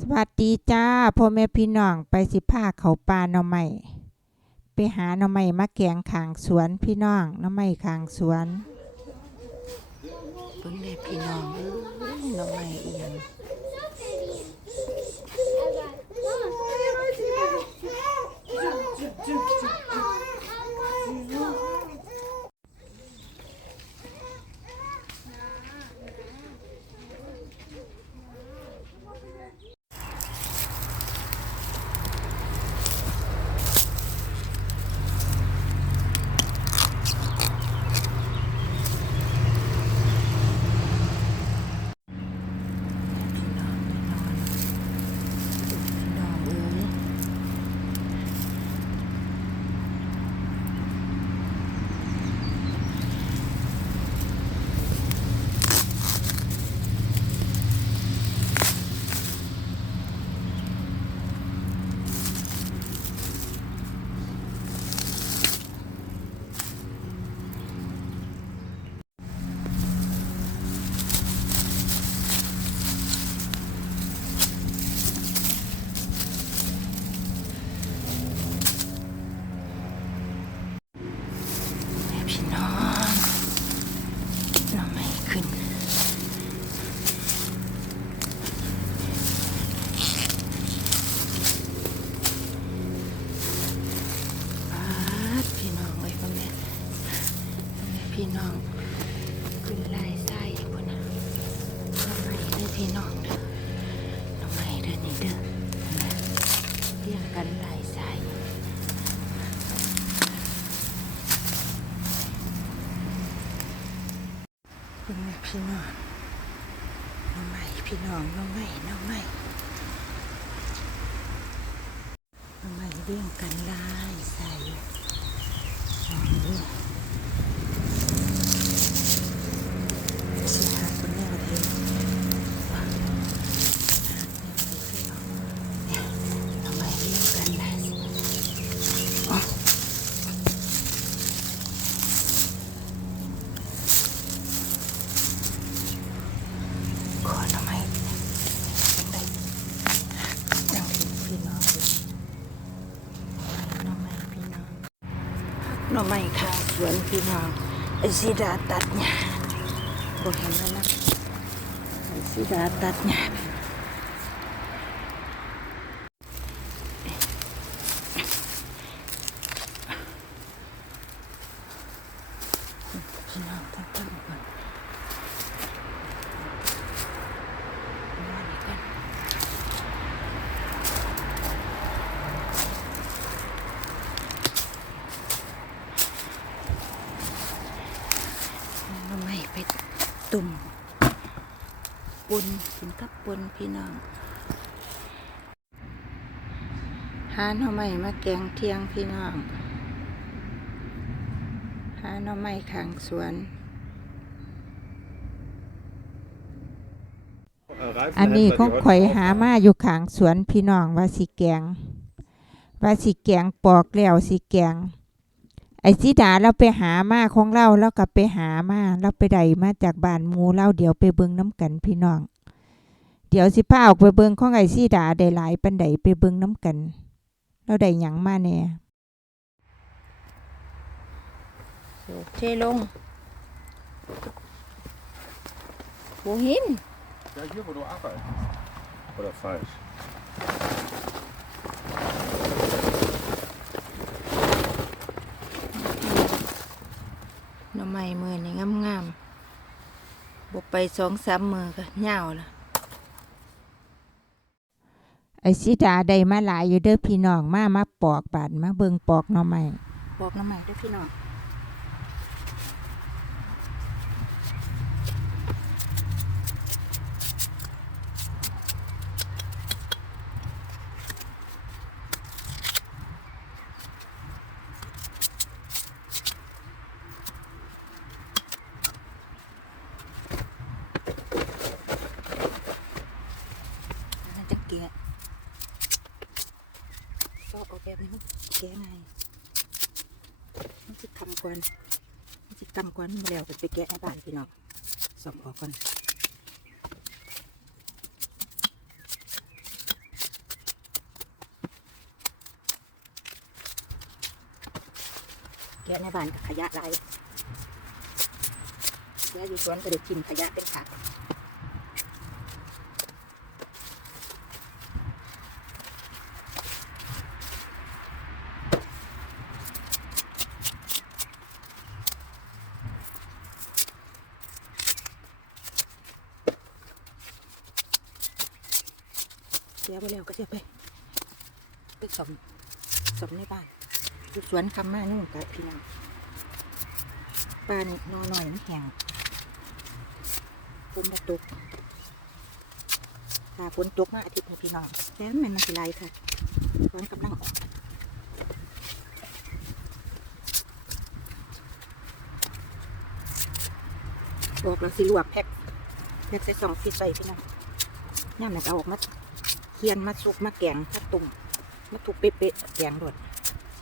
สวัสดีจ้าพ่อแม่พี่น้องไปสิพาเขาปลาหน่อไม้ไปหาหน่อไม้มาแกงขางสวนพี่น้องหน่อไม้ขางสวนเบิ่งเด้พี่น้องหน่อไม้อียง พี่น้องพี่น้องพี่น้องเอ้ยแม่พี่น้องหน่อไม้ขึ้นปาดพี่น้องเอ้ยพ่อแม่พ่อแม่พี่น้องขึ้นลายไส้พุ่นนะหน่อไม้เด้อพี่น้องเด้อหน่อไม้เด้อนี่เด้อนะเรียงกันลายไส้ เป็นไงพี่น้องน้องใหม่พี่น้องน้องใหม่น้องใหม่น้องใหม่เรียงกันลายใส่น้องเรียงสิหาคนแนวเดียวว่าหาแนวเดียวพี่น้องเนี่ยน้องใหม่เรียงกันลายอ๋อ ขอทำไมยังได้ยังถึงพี่น้องอยู่หน่อไม้พี่น้อง หน่อไม้ข้าสวนพี่น้องไอ้สีดาตัดเนี่ยบ่เห็นแล้วนะไอ้สีดาตัดเนี่ยพี่น้องตั้งตั้งก่อน มานี่กันทำไมไป ตุ่มปุนกินกับปุนพี่น้องหาหน่อไม้มาแกงเที่ยงพี่น้องหาหน่อไม้ข้างสวน อันนี้ของข่อยหามาอยู่ข้างสวนพี่น้องว่าสิแกง ว่าสิแกงปอกแล้วสิแกง ไอ้สิดาเราไปหามาของเราแล้วก็ไปหามาเราไปได้มาจากบ้านหมูเราเดี๋ยวไปเบิ่งน้ำกันพี่น้อง เดี๋ยวสิพาออกไปเบิ่งของไอ้สิดาได้หลายปันใดไปเบิ่งน้ำกัน เราได้หยังมาแน่เทลงโบหิน Ja, hier wo du arbeitest. Oder falsch? หน่อไม้มือนี่งามๆบกไปสองสามมือก็เหงาละไอ้สิดาได้มาหลายอยู่เด้อพี่น้องมามาปอกบาดมาเบิ่งปอกหน่อไม้ปอกหน่อไม้เด้อพี่น้อง แบบนี้แกะไงมันจะทำก่อนมันจะทำก่อนมาแล้วไปแกะในบ้านพี่น้องสอบออกก่อนแกะในบ้านขยะไรแกะอยู่สวนก็เด้ชิมขยะเป็นขาด เสียไปแล้วก็จะไปไปสมสมในบ้านสวนคำมานุ่งกับพี่น้องบ้านี่นอนหน่อยมันแห้งฝนตกถ้าฝนตกมาอาทิตย์นึงพี่น้องแล้วมันมันสิไรค่ะฝนกำลังออกออกแล้วสิลวกแพ็คแพ็คใส่ซองฟิตใส่พี่น้องย่ามไหนก็เอาออกมา เคียนมาซุกมาแกงมาตุ่มมาทุบเป๊ะๆแกงรด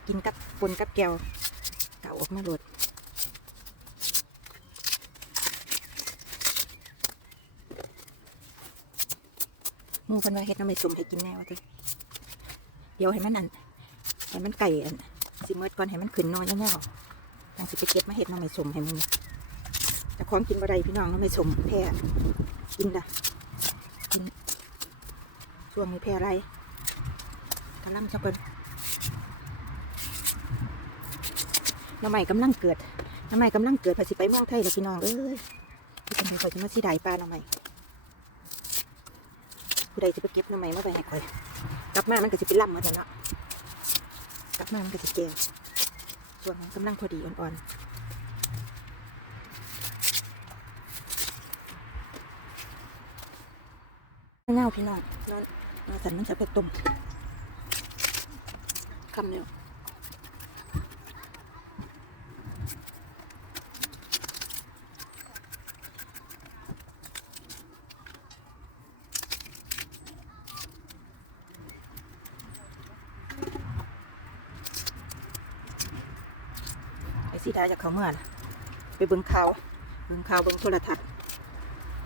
กินกับปนกับแก้วก็เอาออกมารดหมูเพันว่าเฮ็ดน้ำไม่สมให้กินแน่ว่าติเดี๋ยวให้มันนั่นให้มันไก่อันสิเมิดก่อนให้มันขึ้นนอนยาวๆจังสิไปเก็บมาเฮ็ดน้ำไม่สมให้มึงแต่ของกินบ่ไดพี่น้องน้ำไม่สมแพ้กินละกิน ช่วงนี้แพ้อะไรกำลังสักคนน้ำใหม่กำลังเกิดน้ำใหม่กำลังเกิดภาษีไปเมืองไทยแล้วพี่น้องเอ้ยที่เป็นไทยคอยจะมาสีได้ปลาน้ำใหม่ผู้ใดจะไปเก็บน้ำไม้มาไปให้คอยกลับมามันก็จะเป็นลำหมดแล้วเนาะกลับมามันก็จะแก่ส่วงนมันกำลังพอดีอ่อนๆ เงาพี่น้องนอนนอนสันมันจะไปต้มคำเดียวไอ้สีดาจากเขาเมื่อนะไปเบิ่งข่าเบิ่งข่าเบิ่งโทรทัศน์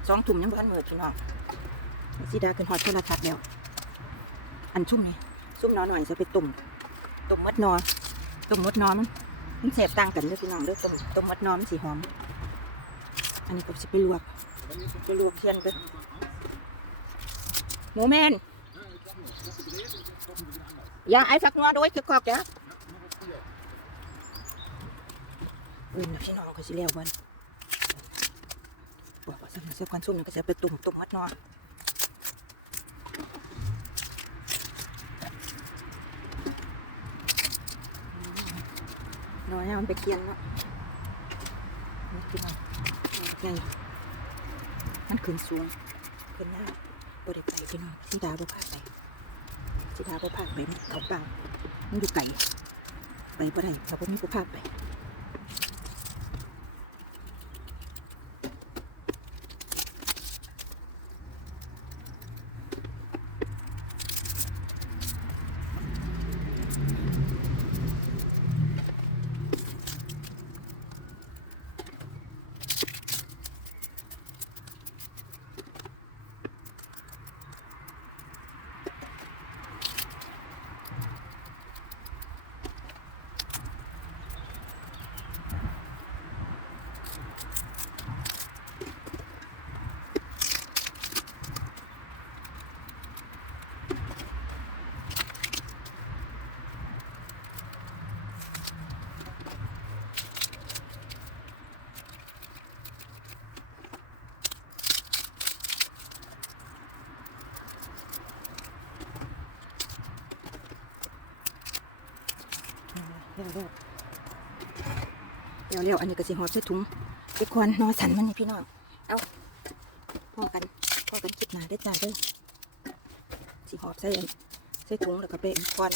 สองทุ่มยังพันมือพี่น้อง สีดาขึ้นหอดโทรทัศน์แล้ว อันชุ่มนี่ซุ่มนอหน่อยจะไปตุ่มตุ่มมดนอตุ่มมดนอมันมันเสบต่างกันเด้อพี่น้องด้อตุ่มตุ่มมดนอมันสีหอม อันนี้ก็สิไปลวกไปลวกเทียนไปหมูแมนอย่าไอ้สักงอด้วยคือกอกจ้ะอื่นพี่น้องก็สิเลี้ยววันบอกว่าสักเสียก่อนซุ่มนี่ก็จะไปตุ่มตุ่มมดนอ นน้อยอะมันไปเคียนเนาะนี่พี่น้องไงมันขึ้นสูงขึ้นหน้าบ่ได้ไปพี่น้องสิดาบ่พาไปสิดาบ่พาไปมันเขาเปล่ามันอยู่ไกลไปบ่ได้เราบ่มีผู้พาไป เร็วเร็วเร็วอันนี้ก็สิหอดใส่ถุงไปควนนอสันมันนี่พี่น้อง เอาพอกันพอกันคิดหนาได้จ้าเด้อสิหอบใส่ใส่ถุงแล้วก็ไปควน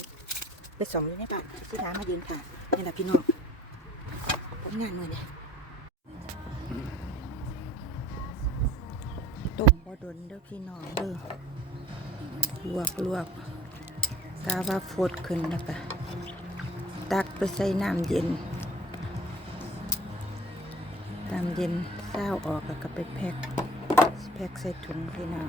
ไปส่องอยู่ในบ้านสิดามายืนค่ะนี่แหละพี่น้องผลงานมือเนี่ยต้มบ่ดนเด้อพี่น้องเด้อลวกลวกกาว่าฟดขึ้นแล้วก็ ตักไปใส่น้ำเย็น น้ำเย็นเศร้าออกแล้วก็ไปแพ็คแพ็คใส่ถุงพี่น้อง